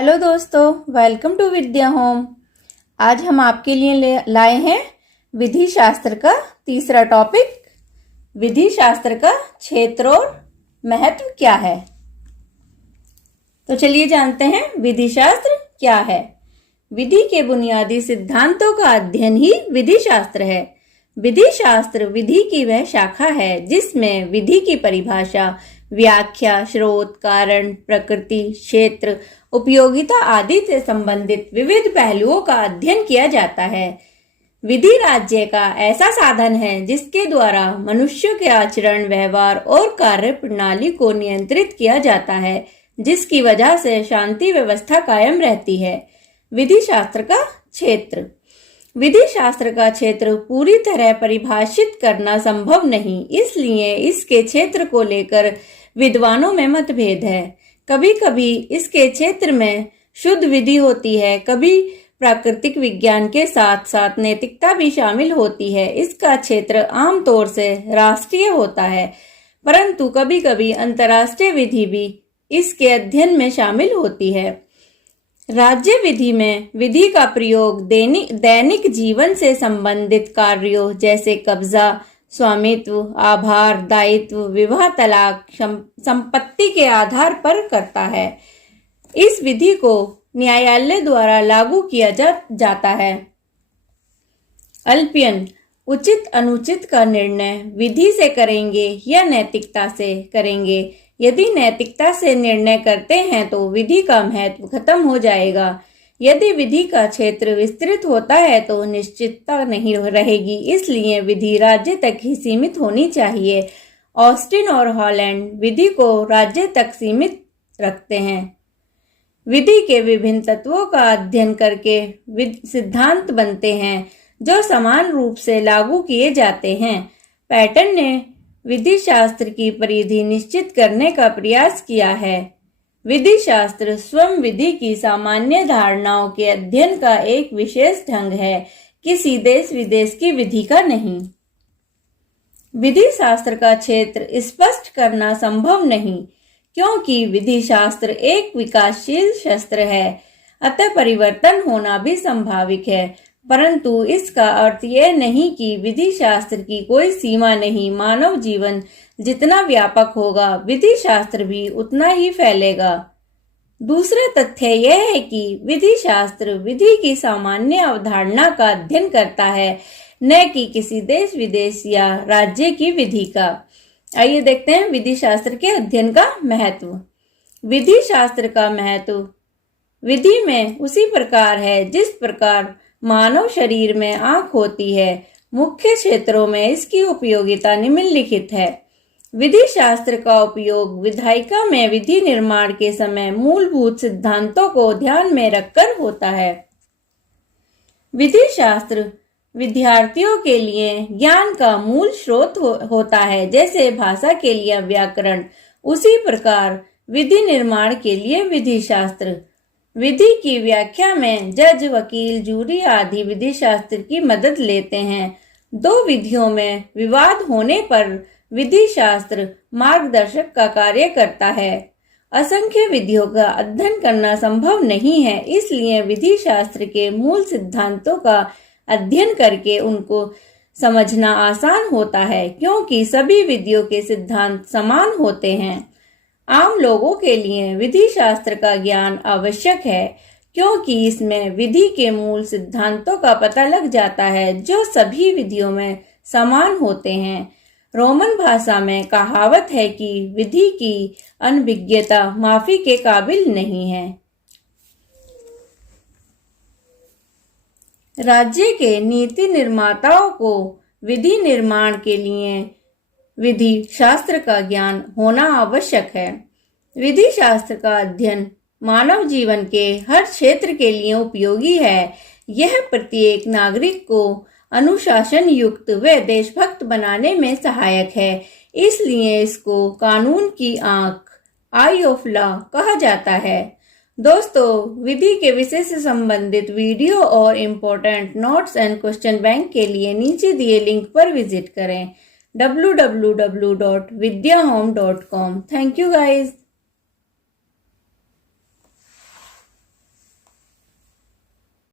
Hello दोस्तों, welcome to Vidya home. आज हम आपके लिए लाए हैं विधि शास्त्र का तीसरा टॉपिक। विधि शास्त्र का क्षेत्र और महत्व क्या है। तो चलिए जानते हैं विधि शास्त्र क्या है। विधि के बुनियादी सिद्धांतों का अध्ययन ही विधि शास्त्र है। विधि शास्त्र विधि की वह शाखा है जिसमें विधि की परिभाषा, व्याख्या, स्रोत, कारण, प्रकृति, क्षेत्र, उपयोगिता आदि से संबंधित विविध पहलुओं का अध्ययन किया जाता है। विधि राज्य का ऐसा साधन है जिसके द्वारा मनुष्य के आचरण, व्यवहार और कार्य प्रणाली को नियंत्रित किया जाता है, जिसकी वजह से शांति व्यवस्था कायम रहती है। विधि शास्त्र का क्षेत्र। विधि शास्त्र का क्षेत्र पूरी तरह परिभाषित करना संभव नहीं, इसलिए इसके क्षेत्र को लेकर विद्वानों में मतभेद है। कभी कभी इसके क्षेत्र में शुद्ध विधि होती है, कभी प्राकृतिक विज्ञान के साथ साथ नैतिकता भी शामिल होती है। इसका क्षेत्र आमतौर से राष्ट्रीय होता है, परंतु कभी कभी अंतर्राष्ट्रीय विधि भी इसके अध्ययन में शामिल होती है। राज्य विधि में विधि का प्रयोग दैनिक जीवन से संबंधित कार्यों जैसे कब्जा, स्वामित्व, आभार, दायित्व, विवाह, तलाक, संपत्ति के आधार पर करता है। इस विधि को न्यायालय द्वारा लागू किया जाता है। अल्पीयन उचित अनुचित का निर्णय विधि से करेंगे या नैतिकता से करेंगे। यदि नैतिकता से निर्णय करते हैं तो विधि का महत्व खत्म हो जाएगा। यदि विधि का क्षेत्र विस्तृत होता है तो निश्चितता नहीं रहेगी, इसलिए विधि राज्य तक ही सीमित होनी चाहिए। ऑस्टिन और हॉलैंड विधि को राज्य तक सीमित रखते हैं। विधि के विभिन्न तत्वों का अध्ययन करके सिद्धांत बनते हैं जो समान रूप से लागू किए जाते हैं। पैटन ने विधि शास्त्र की परिधि निश्चित करने का प्रयास किया है। विधि शास्त्र स्वयं विधि की सामान्य धारणाओं के अध्ययन का एक विशेष ढंग है, किसी देश विदेश की विधि का नहीं। विधि शास्त्र का क्षेत्र स्पष्ट करना संभव नहीं, क्योंकि विधि शास्त्र एक विकासशील शास्त्र है, अतः परिवर्तन होना भी संभाविक है। परंतु इसका अर्थ यह नहीं कि विधि शास्त्र की कोई सीमा नहीं। मानव जीवन जितना व्यापक होगा, विधि शास्त्र भी उतना ही फैलेगा। दूसरा तथ्य यह है कि विधि शास्त्र विधि की सामान्य अवधारणा का अध्ययन करता है, न कि किसी देश विदेश या राज्य की विधि का। आइए देखते हैं विधि शास्त्र के अध्ययन का महत्व। विधि शास्त्र का महत्व विधि में उसी प्रकार है जिस प्रकार मानव शरीर में आंख होती है। मुख्य क्षेत्रों में इसकी उपयोगिता निम्नलिखित है। विधि शास्त्र का उपयोग विधायिका में विधि निर्माण के समय मूलभूत सिद्धांतों को ध्यान में रखकर होता है। विधि शास्त्र विद्यार्थियों के लिए ज्ञान का मूल स्रोत होता है। जैसे भाषा के लिए व्याकरण, उसी प्रकार विधि निर्माण के लिए विधि शास्त्र। विधि की व्याख्या में जज, वकील, जूरी आदि विधि शास्त्र की मदद लेते हैं। दो विधियों में विवाद होने पर विधि शास्त्र मार्गदर्शक का कार्य करता है। असंख्य विधियों का अध्ययन करना संभव नहीं है, इसलिए विधि शास्त्र के मूल सिद्धांतों का अध्ययन करके उनको समझना आसान होता है, क्योंकि सभी विधियों के सिद्धांत समान होते हैं। आम लोगों के लिए विधि शास्त्र का ज्ञान आवश्यक है, क्योंकि इसमें विधि के मूल सिद्धांतों का पता लग जाता है जो सभी विधियों में समान होते हैं। रोमन भाषा में कहावत है कि विधि की अनभिज्ञता माफी के काबिल नहीं है। राज्य के नीति निर्माताओं को विधि निर्माण के लिए विधि शास्त्र का ज्ञान होना आवश्यक है। विधि शास्त्र का अध्ययन मानव जीवन के हर क्षेत्र के लिए उपयोगी है। यह प्रत्येक नागरिक को अनुशासन युक्त व देशभक्त बनाने में सहायक है, इसलिए इसको कानून की आंख, आई ऑफ लॉ कहा जाता है। दोस्तों, विधि के विषय से संबंधित वीडियो और important notes and question bank के लिए नीचे दिए लिंक पर विजिट करें www.vidyahome.com। Thank you guys.